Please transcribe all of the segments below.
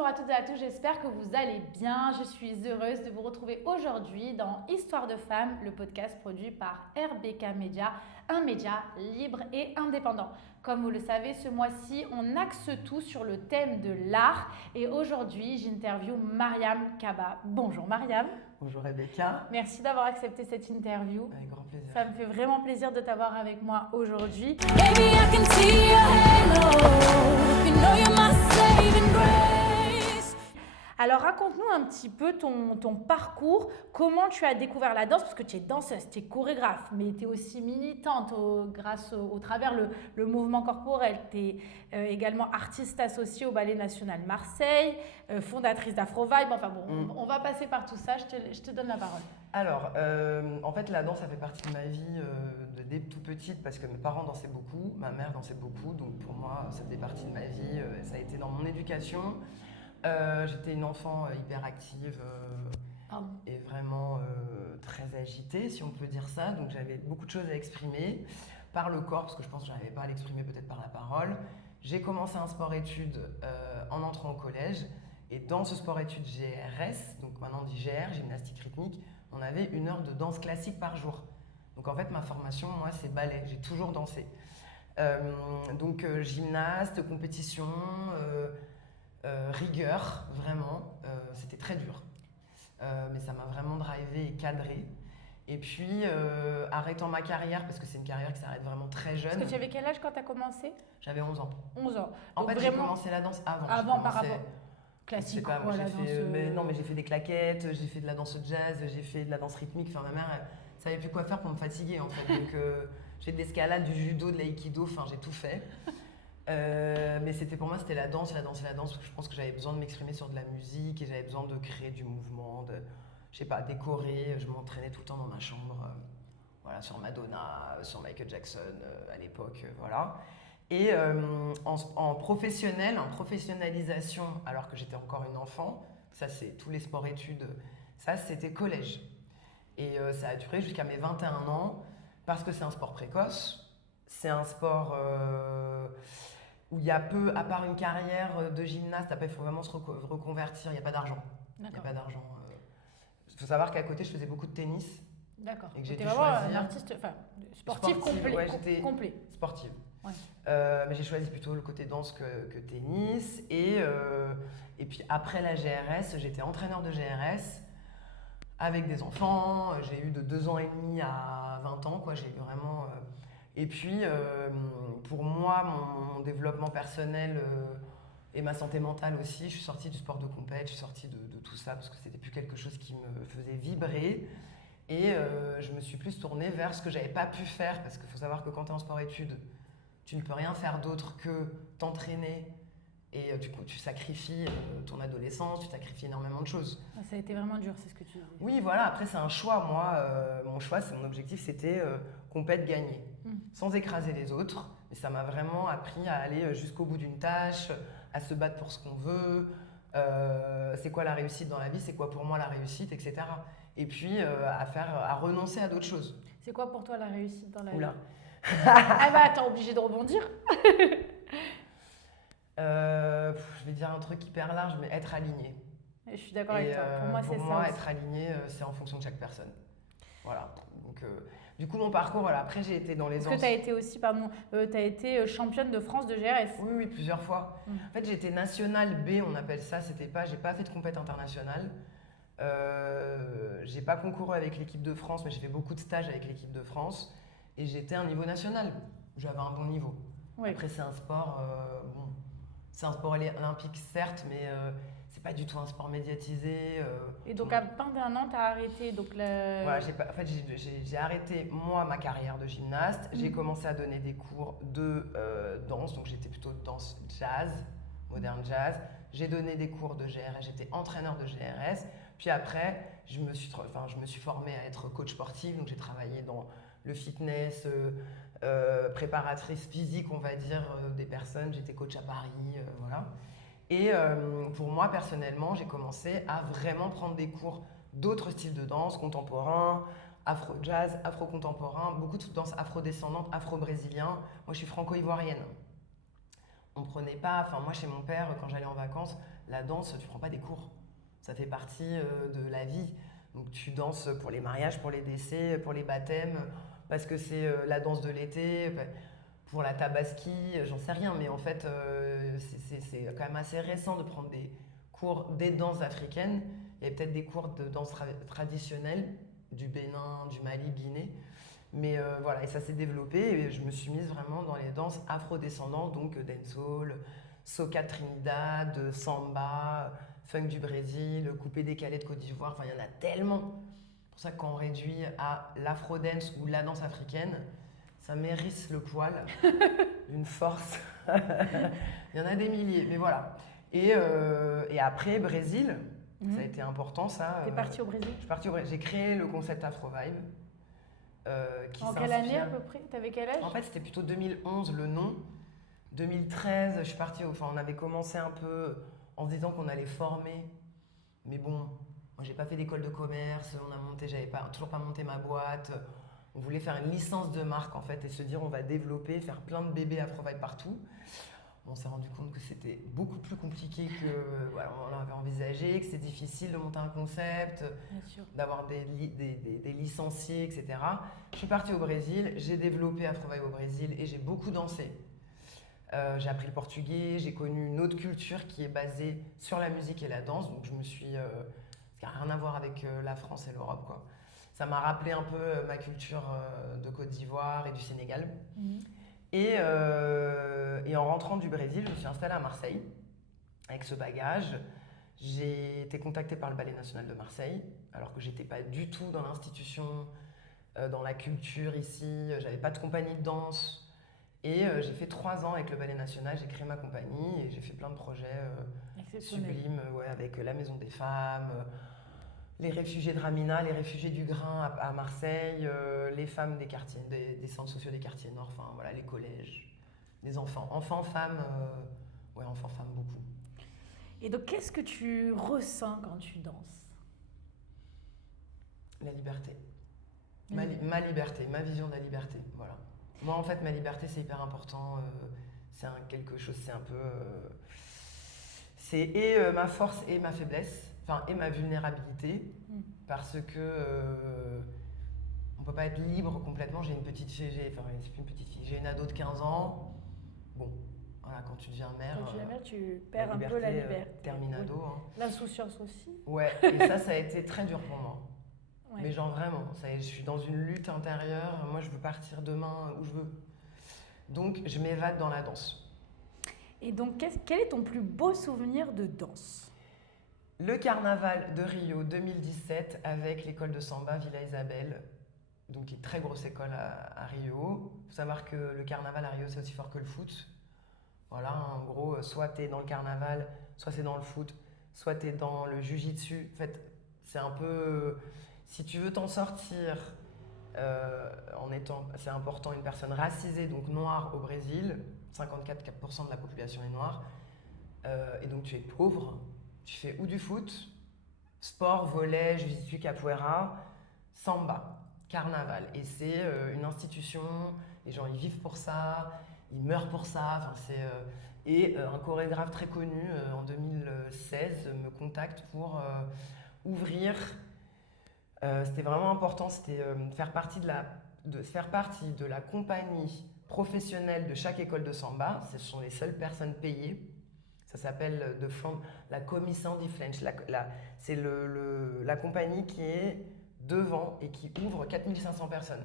bonjour à toutes et à tous, j'espère que vous allez bien. Je suis heureuse de vous retrouver aujourd'hui dans Histoire de femmes, le podcast produit par RBK Media, un média libre et indépendant. Comme vous le savez, ce mois-ci, on axe tout sur le thème de l'art et aujourd'hui, j'interviewe Mariam Kaba. Bonjour Mariam. Bonjour Rebecca. Merci d'avoir accepté cette interview. Avec grand plaisir. Ça me fait vraiment plaisir de t'avoir avec moi aujourd'hui. Alors raconte-nous un petit peu ton parcours, comment tu as découvert la danse, parce que tu es danseuse, tu es chorégraphe, mais tu es aussi militante grâce au travers le mouvement corporel. Tu es également artiste associée au Ballet National Marseille, fondatrice d'Afro-Vibe. Enfin bon, on va passer par tout ça, je te donne la parole. Alors, en fait, la danse, ça fait partie de ma vie dès toute petite parce que mes parents dansaient beaucoup, ma mère dansait beaucoup, donc pour moi, ça faisait partie de ma vie, ça a été dans mon éducation. J'étais une enfant hyper active et vraiment très agitée, si on peut dire ça. Donc j'avais beaucoup de choses à exprimer par le corps, parce que je pense que je n'arrivais pas à l'exprimer peut-être par la parole. J'ai commencé un sport-études en entrant au collège. Et dans ce sport-études GRS, donc maintenant on dit GR, gymnastique rythmique, on avait 1 heure de danse classique par jour. Donc en fait ma formation, moi c'est ballet, j'ai toujours dansé. Donc gymnaste, compétition... rigueur, vraiment, c'était très dur. Mais ça m'a vraiment drivé et cadré. Et puis, arrêtant ma carrière, parce que c'est une carrière qui s'arrête vraiment très jeune. Parce que tu avais quel âge quand tu as commencé ? J'avais 11 ans. 11 ans. En fait, j'ai commencé la danse avant. Avant, par rapport classique. Pas, moi, mais j'ai fait des claquettes, j'ai fait de la danse jazz, j'ai fait de la danse rythmique. Enfin, ma mère, elle savait plus quoi faire pour me fatiguer, en fait. Donc, j'ai fait de l'escalade, du judo, de l'aïkido, enfin, j'ai tout fait. Mais pour moi c'était la danse, parce que je pense que j'avais besoin de m'exprimer sur de la musique et j'avais besoin de créer du mouvement, je sais pas, décorer. Je m'entraînais tout le temps dans ma chambre, voilà, sur Madonna, sur Michael Jackson à l'époque, voilà. Et en professionnel, en professionnalisation, alors que j'étais encore une enfant, ça c'est tous les sports-études, ça c'était collège. Et ça a duré jusqu'à mes 21 ans, parce que c'est un sport précoce, c'est un sport... où il y a peu, à part une carrière de gymnaste, après il faut vraiment se reconvertir, il n'y a pas d'argent. Il n'y a pas d'argent. Il faut savoir qu'à côté, je faisais beaucoup de tennis. D'accord. Et que j'ai dû vraiment choisir... un artiste, sportif complet. Ouais, j'étais complet. Sportive. Ouais. Mais j'ai choisi plutôt le côté danse que tennis. Et puis après la GRS, j'étais entraîneur de GRS avec des enfants. J'ai eu de 2 ans et demi à 20 ans, quoi. J'ai eu vraiment... Et puis, pour moi, mon développement personnel et ma santé mentale aussi, je suis sortie du sport de compète, je suis sortie de tout ça parce que c'était plus quelque chose qui me faisait vibrer. Et je me suis plus tournée vers ce que j'avais pas pu faire, parce qu'il faut savoir que quand tu es en sport-études, tu ne peux rien faire d'autre que t'entraîner. Et tu sacrifies ton adolescence, tu sacrifies énormément de choses. Ça a été vraiment dur, c'est ce que tu disais. Oui, voilà, après c'est un choix. Moi, mon choix, mon objectif, c'était compète, gagner. Sans écraser les autres. Et ça m'a vraiment appris à aller jusqu'au bout d'une tâche, à se battre pour ce qu'on veut. C'est quoi la réussite dans la vie, c'est quoi pour moi la réussite, etc. Et puis à renoncer à d'autres choses. C'est quoi pour toi la réussite dans la vie ? Oula. Ah bah t'es obligé de rebondir. Je vais dire un truc hyper large, mais être aligné. Je suis d'accord avec toi. Pour moi, c'est ça. Pour moi, aussi. être aligné, c'est en fonction de chaque personne. Voilà. Donc, du coup, mon parcours, voilà. Après, j'ai été dans les... Parce que tu as été aussi, t'as été championne de France de GRS. Oui, plusieurs fois. En fait, j'ai été nationale B, on appelle ça. J'ai pas fait de compète internationale. J'ai pas concouru avec l'équipe de France, mais j'ai fait beaucoup de stages avec l'équipe de France. Et j'étais à un niveau national. J'avais un bon niveau. Oui. Après, c'est un sport... c'est un sport olympique, certes, mais c'est pas du tout un sport médiatisé. Et donc, à 21 ans, tu as arrêté Voilà, j'ai arrêté, moi, ma carrière de gymnaste. J'ai commencé à donner des cours de danse, donc j'étais plutôt danse jazz, moderne jazz. J'ai donné des cours de GRS, j'étais entraîneur de GRS. Puis après, je me suis formée à être coach sportif, donc j'ai travaillé dans le fitness, préparatrice physique, on va dire, des personnes. J'étais coach à Paris, voilà. Et pour moi, personnellement, j'ai commencé à vraiment prendre des cours d'autres styles de danse, contemporain, afro-jazz, afro-contemporain, beaucoup de danse afro-descendante, afro-brésilien. Moi, je suis franco-ivoirienne. On prenait pas, enfin moi, chez mon père, quand j'allais en vacances, la danse, tu prends pas des cours. Ça fait partie de la vie. Donc tu danses pour les mariages, pour les décès, pour les baptêmes, parce que c'est la danse de l'été, pour la tabaski, j'en sais rien. Mais en fait, c'est quand même assez récent de prendre des cours des danses africaines. Il y a peut-être des cours de danse traditionnelle du Bénin, du Mali, Guinée. Mais voilà, et ça s'est développé et je me suis mise vraiment dans les danses afro-descendantes, donc dancehall, soca de Trinidad, samba, funk du Brésil, coupé décalé de Côte d'Ivoire, enfin il y en a tellement. C'est pour ça que quand on réduit à l'afro-dance ou la danse africaine, ça m'érisse le poil d'une force. Il y en a des milliers, mais voilà. Et après, Brésil, ça a été important ça. T'es partie au Brésil? Je suis partie au Brésil. J'ai créé le concept Afro Vibe. En quelle année à peu près? T'avais quel âge? En fait, c'était plutôt 2011 le nom. 2013, je suis partie. Enfin, on avait commencé un peu en se disant qu'on allait former. Mais bon, moi, j'ai pas fait d'école de commerce. J'avais toujours pas monté ma boîte. On voulait faire une licence de marque en fait et se dire on va développer, faire plein de bébés Afro Vibe partout. On s'est rendu compte que c'était beaucoup plus compliqué que voilà, on l'avait envisagé, que c'était difficile de monter un concept, d'avoir des licenciés, etc. Je suis partie au Brésil, j'ai développé Afro Vibe au Brésil et j'ai beaucoup dansé. J'ai appris le portugais, j'ai connu une autre culture qui est basée sur la musique et la danse, donc je me suis... ça n'a rien à voir avec la France et l'Europe, quoi. Ça m'a rappelé un peu ma culture de Côte d'Ivoire et du Sénégal. Et en rentrant du Brésil, je me suis installée à Marseille avec ce bagage. J'ai été contactée par le Ballet National de Marseille, alors que j'étais pas du tout dans l'institution, dans la culture ici. J'avais pas de compagnie de danse. Et j'ai fait 3 ans avec le Ballet National, j'ai créé ma compagnie et j'ai fait plein de projets sublimes avec la Maison des Femmes, les réfugiés de Ramina, les réfugiés du grain à Marseille, les femmes des quartiers, des centres sociaux des quartiers nord, enfin voilà, les collèges, les enfants. Enfants, femmes, enfants, femmes beaucoup. Et donc qu'est-ce que tu ressens quand tu danses? La liberté. Ma liberté, ma vision de la liberté, voilà. Moi en fait ma liberté c'est hyper important, c'est quelque chose, c'est un peu... c'est ma force et ma faiblesse. Enfin, et ma vulnérabilité, parce que on peut pas être libre complètement. J'ai une petite fille, j'ai une ado de 15 ans. Bon, voilà, quand tu deviens mère, tu perds un peu la liberté. Termine ado. Oui. Hein. L'insouciance aussi. Ouais, et ça a été très dur pour moi. Ouais. Mais genre vraiment, je suis dans une lutte intérieure. Moi, je veux partir demain où je veux. Donc, je m'évade dans la danse. Et donc, quel est ton plus beau souvenir de danse? Le carnaval de Rio 2017 avec l'école de samba Villa Isabelle, donc une très grosse école à Rio. Il faut savoir que le carnaval à Rio c'est aussi fort que le foot. Voilà, en gros, soit tu es dans le carnaval, soit c'est dans le foot, soit tu es dans le jiu-jitsu. En fait, c'est un peu... Si tu veux t'en sortir en étant, c'est important, une personne racisée, donc noire au Brésil, 54% de la population est noire, et donc tu es pauvre. Tu fais ou du foot, sport, volley, jiu-jitsu, capoeira, samba, carnaval. Et c'est une institution, les gens ils vivent pour ça, ils meurent pour ça. Enfin, et un chorégraphe très connu en 2016 me contacte pour ouvrir. C'était vraiment important, c'était faire partie de la compagnie professionnelle de chaque école de samba. Ce sont les seules personnes payées. Ça s'appelle la Comissão de Frente. C'est la compagnie qui est devant et qui ouvre 4500 personnes.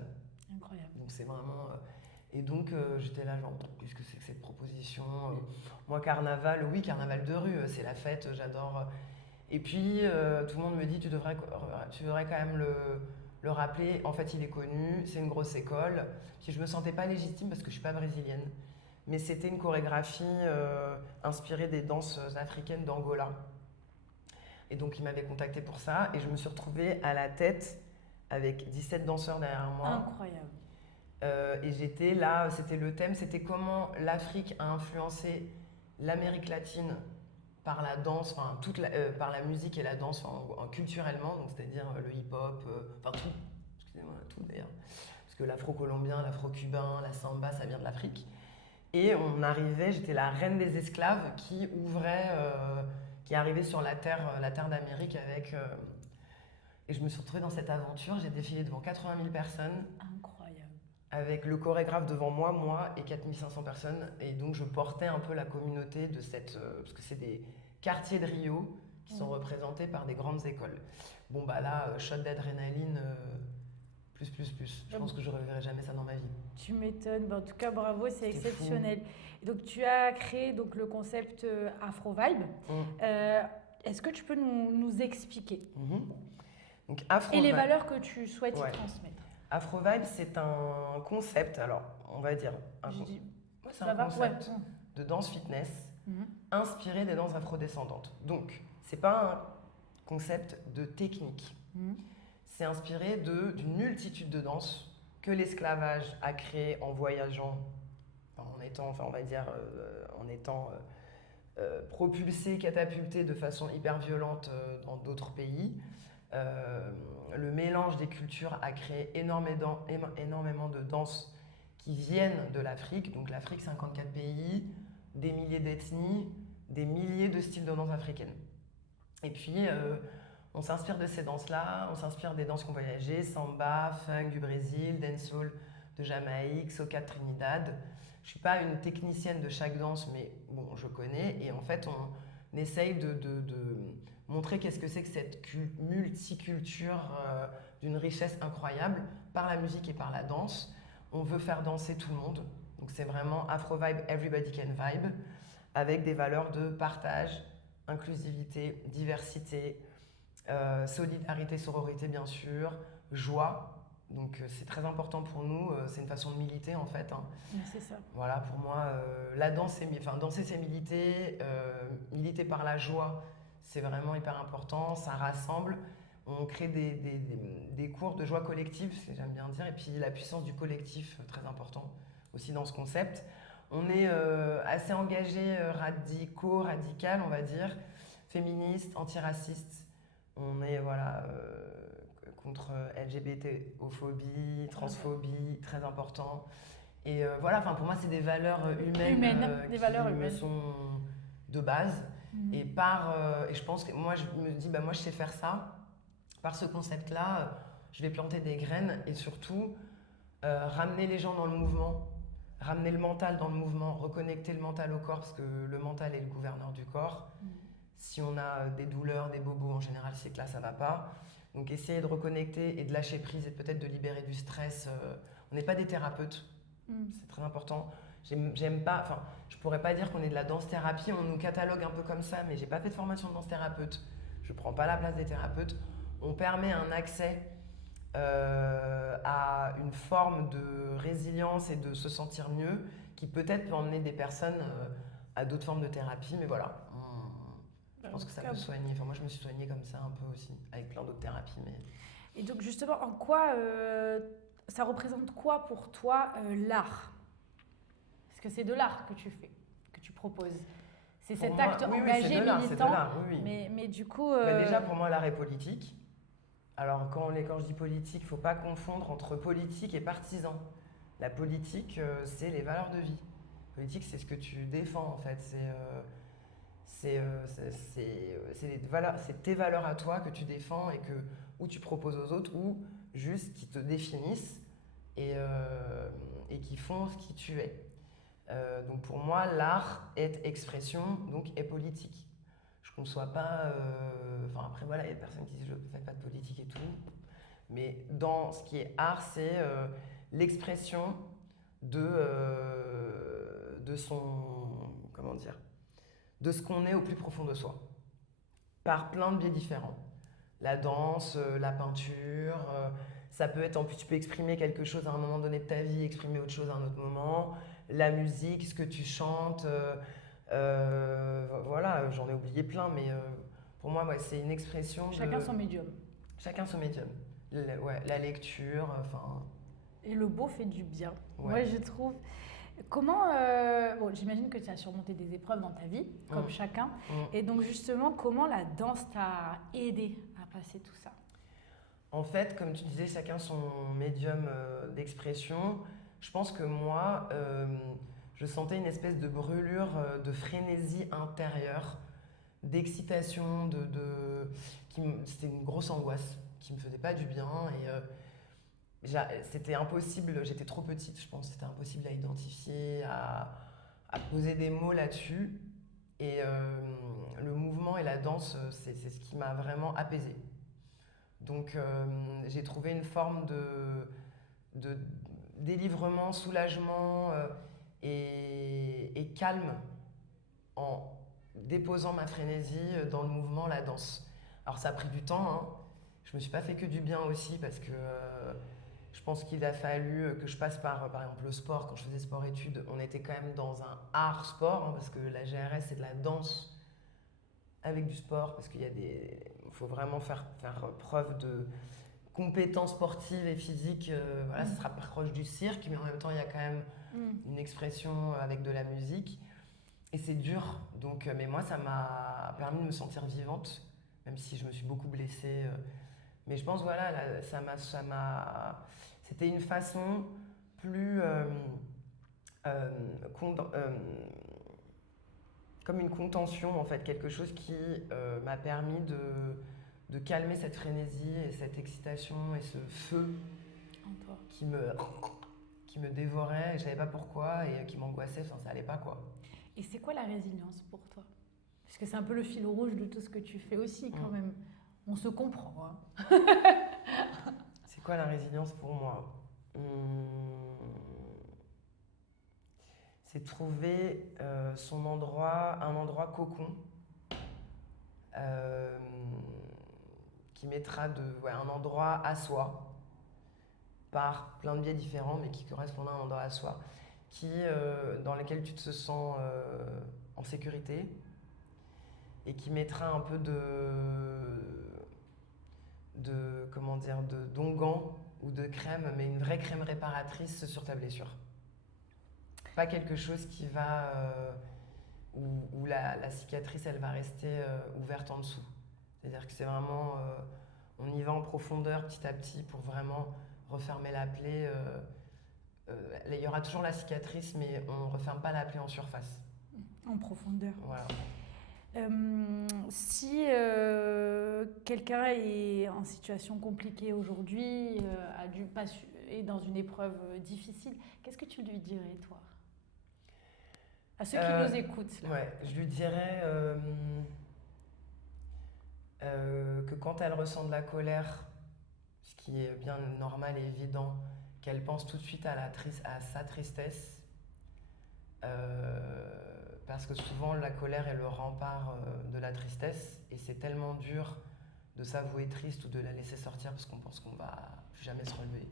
Incroyable. Donc c'est vraiment... et donc j'étais là genre, qu'est-ce que c'est que cette proposition Moi carnaval, oui, carnaval de rue, c'est la fête, j'adore. Et puis tout le monde me dit, tu devrais quand même le rappeler. En fait il est connu, c'est une grosse école. Puis je me sentais pas légitime parce que je suis pas brésilienne. Mais c'était une chorégraphie inspirée des danses africaines d'Angola. Et donc, il m'avait contacté pour ça. Et je me suis retrouvée à la tête avec 17 danseurs derrière moi. Incroyable. Et j'étais là, c'était le thème, c'était comment l'Afrique a influencé l'Amérique latine par la danse, par la musique et la danse, culturellement, donc c'est-à-dire le hip-hop, tout. Excusez-moi, tout d'ailleurs. Parce que l'afro-colombien, l'afro-cubain, la samba, ça vient de l'Afrique. Et on arrivait, j'étais la reine des esclaves qui ouvrait qui est arrivé sur la terre d'Amérique avec... et je me suis retrouvée dans cette aventure. J'ai défilé devant 80 000 personnes. Incroyable. Avec le chorégraphe devant moi et 4500 personnes. Et donc, je portais un peu la communauté de cette... parce que c'est des quartiers de Rio qui sont représentés par des grandes écoles. Bon, bah là, shot d'adrénaline, plus. Je pense que je ne reverrai jamais ça dans ma vie. Tu m'étonnes. En tout cas, bravo, c'est C'était exceptionnel. Et donc, tu as créé donc, le concept Afro Vibe. Est-ce que tu peux nous expliquer Donc, Afro et les Vibe. valeurs que tu souhaites y transmettre? Afro Vibe, c'est un concept, alors on va dire, c'est un concept de danse fitness inspiré des danses afrodescendantes. Donc, c'est pas un concept de technique. C'est inspiré d'une multitude de danses que l'esclavage a créées en voyageant, en étant propulsé, catapulté de façon hyper violente dans d'autres pays. Le mélange des cultures a créé énormément de danses qui viennent de l'Afrique. Donc l'Afrique, 54 pays, des milliers d'ethnies, des milliers de styles de danse africaines. Et puis, on s'inspire de ces danses-là, on s'inspire des danses qu'on voyageait, samba, funk du Brésil, dancehall de Jamaïque, soca de Trinidad. Je ne suis pas une technicienne de chaque danse, mais bon, je connais. Et en fait, on essaye de montrer qu'est-ce que c'est que cette multiculture d'une richesse incroyable par la musique et par la danse. On veut faire danser tout le monde. Donc c'est vraiment Afro Vibe, Everybody Can Vibe, avec des valeurs de partage, inclusivité, diversité, solidarité, sororité bien sûr, joie. Donc c'est très important pour nous, c'est une façon de militer en fait. C'est ça. Voilà, pour moi, la danse, danser c'est militer, militer par la joie, c'est vraiment hyper important, ça rassemble. On crée des cours de joie collective, j'aime bien dire, et puis la puissance du collectif, très important aussi dans ce concept. On est assez engagé, radical, on va dire, féministe, antiraciste. On est contre LGBT-ophobie, transphobie, très important. Et pour moi, c'est des valeurs humaines, des valeurs humaines. Me sont de base. Et je pense que moi, je me dis, moi, je sais faire ça. Par ce concept-là, je vais planter des graines et surtout ramener les gens dans le mouvement, ramener le mental dans le mouvement, reconnecter le mental au corps, parce que le mental est le gouverneur du corps. Si on a des douleurs, des bobos, en général, c'est que là, ça ne va pas. Donc, essayer de reconnecter et de lâcher prise et peut-être de libérer du stress. On n'est pas des thérapeutes, c'est très important. J'aime pas, je pourrais pas dire qu'on est de la danse-thérapie, on nous catalogue un peu comme ça, mais j'ai pas fait de formation de danse-thérapeute. Je prends pas la place des thérapeutes. On permet un accès à une forme de résilience et de se sentir mieux qui peut-être peut emmener des personnes à d'autres formes de thérapie, mais voilà. Je pense que ça peut soigner. Moi, je me suis soignée comme ça un peu aussi, avec plein d'autres thérapies. Mais... Et donc, justement, en quoi ça représente quoi pour toi l'art? Est-ce que c'est de l'art que tu fais, que tu proposes? C'est cet acte engagé, militant. Oui. Mais du coup... Déjà, pour moi, l'art est politique. Alors, quand je dis politique, il ne faut pas confondre entre politique et partisan. La politique, c'est les valeurs de vie. Politique, c'est ce que tu défends, en fait. C'est tes valeurs à toi que tu défends et ou tu proposes aux autres ou juste qui te définissent et qui font ce qui tu es. Donc pour moi, l'art est expression, donc est politique. Je ne conçois pas... après, voilà, il y a des personnes qui disent « je ne fais pas de politique et tout ». Mais dans ce qui est art, c'est l'expression de son... Comment dire ? De ce qu'on est au plus profond de soi, par plein de biais différents. La danse, la peinture, ça peut être, en plus tu peux exprimer quelque chose à un moment donné de ta vie, exprimer autre chose à un autre moment, la musique, ce que tu chantes, voilà, j'en ai oublié plein, mais pour moi, c'est une expression. Chacun son médium. Chacun son médium. La lecture, Et le beau fait du bien. Ouais. Moi, je trouve. Comment, j'imagine que tu as surmonté des épreuves dans ta vie, comme chacun. Et donc justement, comment la danse t'a aidé à passer tout ça? En fait, comme tu disais, chacun son médium d'expression. Je pense que moi, je sentais une espèce de brûlure, de frénésie intérieure, d'excitation, c'était une grosse angoisse qui me faisait pas du bien. Et c'était impossible, j'étais trop petite, je pense, c'était impossible à identifier, à poser des mots là-dessus. Et le mouvement et la danse, c'est ce qui m'a vraiment apaisée. Donc j'ai trouvé une forme de délivrement, soulagement et calme en déposant ma frénésie dans le mouvement, la danse. Alors ça a pris du temps, hein. Je me suis pas fait que du bien aussi parce que je pense qu'il a fallu que je passe par exemple le sport. Quand je faisais sport-études, on était quand même dans un art sport, hein, parce que la GRS c'est de la danse avec du sport, parce qu'il faut vraiment faire preuve de compétences sportives et physiques. Voilà, ça sera pas proche du cirque, mais en même temps il y a quand même une expression avec de la musique. Et c'est dur, donc, mais moi ça m'a permis de me sentir vivante, même si je me suis beaucoup blessée. Mais je pense voilà, c'était une façon plus comme une contention en fait, quelque chose qui m'a permis de calmer cette frénésie et cette excitation et ce feu En toi. qui me dévorait et je savais pas pourquoi et qui m'angoissait, enfin ça allait pas quoi. Et c'est quoi la résilience pour toi? Parce que c'est un peu le fil rouge de tout ce que tu fais aussi quand même. On se comprend. Hein. C'est quoi la résilience pour moi? C'est trouver un endroit cocon qui mettra un endroit à soi par plein de biais différents mais qui correspond à un endroit à soi dans lequel tu te sens en sécurité et qui mettra un peu d'onguent ou de crème, mais une vraie crème réparatrice sur ta blessure. Pas quelque chose qui va où la cicatrice elle va rester ouverte en dessous. C'est-à-dire que c'est vraiment on y va en profondeur petit à petit pour vraiment refermer la plaie. Il y aura toujours la cicatrice, mais on ne referme pas la plaie en surface. En profondeur. Voilà. Si quelqu'un est en situation compliquée aujourd'hui, est dans une épreuve difficile, qu'est-ce que tu lui dirais, toi? À ceux qui nous écoutent. Là. Ouais, je lui dirais que quand elle ressent de la colère, ce qui est bien normal et évident, qu'elle pense tout de suite à sa tristesse, parce que souvent la colère est le rempart de la tristesse et c'est tellement dur de s'avouer triste ou de la laisser sortir parce qu'on pense qu'on va plus jamais se relever.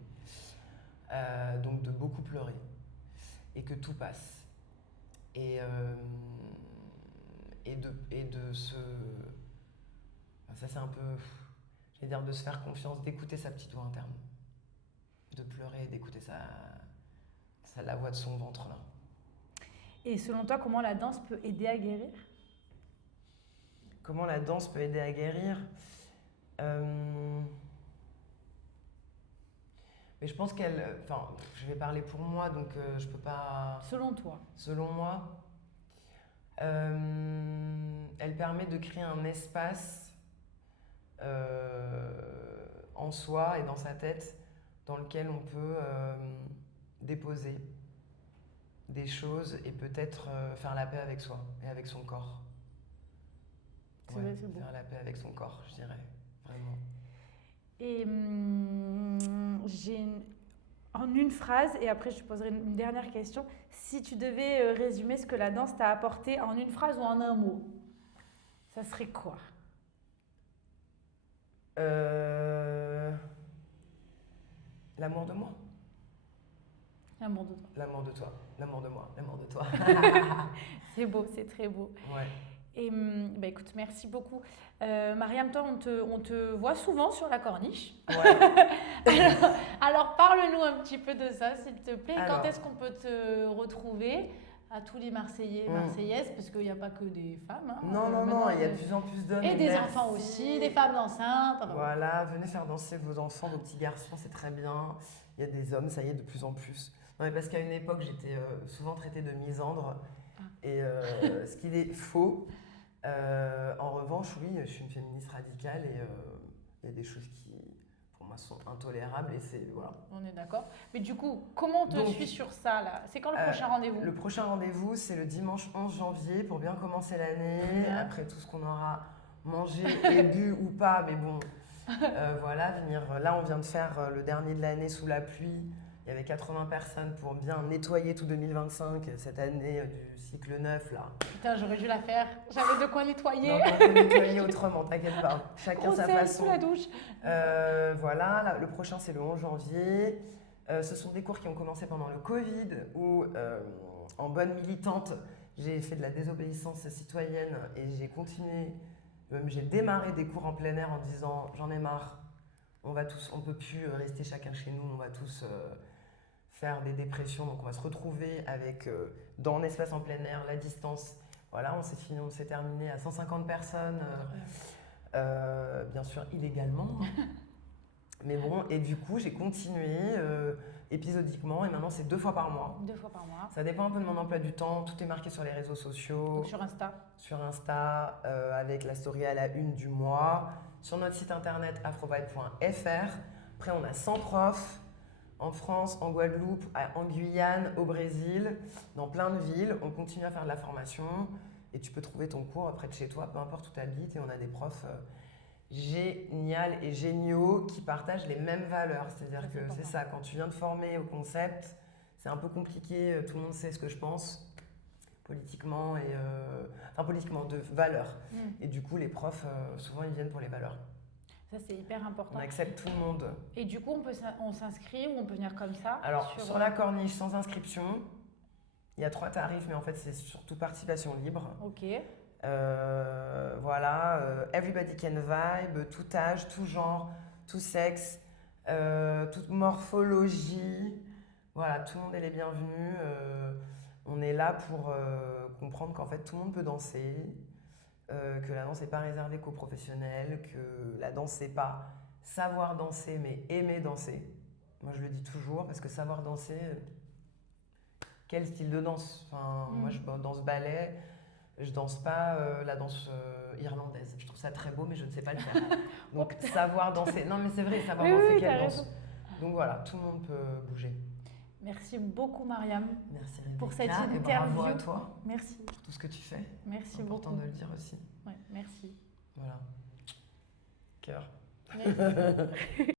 Donc de beaucoup pleurer et que tout passe et de se... Ça c'est un peu, je vais dire, de se faire confiance, d'écouter sa petite voix interne, de pleurer et d'écouter la voix de son ventre là. Et selon toi, comment la danse peut aider à guérir? Comment la danse peut aider à guérir? Mais je pense je vais parler pour moi, donc je peux pas... Selon toi? Selon moi, elle permet de créer un espace en soi et dans sa tête dans lequel on peut déposer des choses et peut-être faire la paix avec soi et avec son corps. C'est vrai, c'est beau. Faire la paix avec son corps, je dirais, vraiment. Et en une phrase, et après je te poserai une dernière question, si tu devais résumer ce que la danse t'a apporté en une phrase ou en un mot, ça serait quoi? L'amour de moi. L'amour de toi. L'amour de toi. L'amour de moi. L'amour de toi. C'est beau, c'est très beau. Ouais. Et écoute, merci beaucoup. Mariam, toi, on te voit souvent sur la corniche. Ouais. alors parle-nous un petit peu de ça, s'il te plaît. Alors. Quand est-ce qu'on peut te retrouver à tous les Marseillais, Marseillaises, parce qu'il n'y a pas que des femmes. Hein. Non, il y a de plus en plus d'hommes. Et des enfants aussi, des femmes enceintes. Voilà, venez faire danser vos enfants, vos petits garçons, c'est très bien. Il y a des hommes, ça y est, de plus en plus. Non, mais parce qu'à une époque, j'étais souvent traitée de misandre. Et ce qui est faux, En revanche, oui, je suis une féministe radicale et il y a des choses qui, pour moi, sont intolérables et c'est, voilà. On est d'accord. Mais du coup, comment on te Donc, suit sur ça là? C'est quand le prochain rendez-vous? Le prochain rendez-vous, c'est le dimanche 11 janvier pour bien commencer l'année, Bien. après tout ce qu'on aura mangé et bu ou pas, mais bon, voilà, venir. Là, on vient de faire le dernier de l'année sous la pluie. Il y avait 80 personnes pour bien nettoyer tout 2025, cette année du cycle 9 là. Putain, j'aurais dû la faire. J'avais de quoi nettoyer. Non, on peut nettoyer autrement, t'inquiète pas. Chacun Gros sa sel façon. sous la douche. Voilà, le prochain c'est le 11 janvier. Ce sont des cours qui ont commencé pendant le Covid où, en bonne militante, j'ai fait de la désobéissance citoyenne et j'ai continué, même j'ai démarré des cours en plein air en disant j'en ai marre, on peut plus rester chacun chez nous, on va tous faire des dépressions, donc on va se retrouver avec dans un espace en plein air, la distance. Voilà, on s'est terminé à 150 personnes, bien sûr illégalement. Mais bon, et du coup, j'ai continué épisodiquement et maintenant c'est 2 fois par mois. 2 fois par mois. Ça dépend un peu de mon emploi du temps, tout est marqué sur les réseaux sociaux. Donc sur Insta. Sur Insta, avec la story à la une du mois. Sur notre site internet afrovibe.fr. Après, on a 100 profs en France, en Guadeloupe, en Guyane, au Brésil, dans plein de villes. On continue à faire de la formation et tu peux trouver ton cours près de chez toi, peu importe où tu habites. Et on a des profs génial et géniaux qui partagent les mêmes valeurs. C'est-à-dire que c'est ça, quand tu viens de former au concept, c'est un peu compliqué, tout le monde sait ce que je pense politiquement, politiquement de valeurs. Et du coup, les profs, souvent, ils viennent pour les valeurs. Ça, c'est hyper important. On accepte tout le monde. Et du coup, on s'inscrit ou on peut venir comme ça? Alors, sur la corniche, sans inscription, il y a 3 tarifs, mais en fait, c'est surtout participation libre. Ok. Voilà, everybody can vibe, tout âge, tout genre, tout sexe, toute morphologie. Voilà, tout le monde est les bienvenus. On est là pour comprendre qu'en fait tout le monde peut danser, que la danse n'est pas réservée qu'aux professionnels, que la danse c'est pas savoir danser mais aimer danser. Moi je le dis toujours parce que savoir danser, quel style de danse? Enfin, moi je danse ballet. Je danse pas la danse irlandaise. Je trouve ça très beau, mais je ne sais pas le faire. Donc savoir danser. Non, mais c'est vrai, savoir danser quelle danse. Donc voilà, tout le monde peut bouger. Merci beaucoup, Mariam. Merci Rebecca, pour cette et interview. bravo à toi. Merci. Pour tout ce que tu fais. Merci beaucoup. C'est important de le dire aussi. Ouais, merci. Voilà. Cœur. Merci.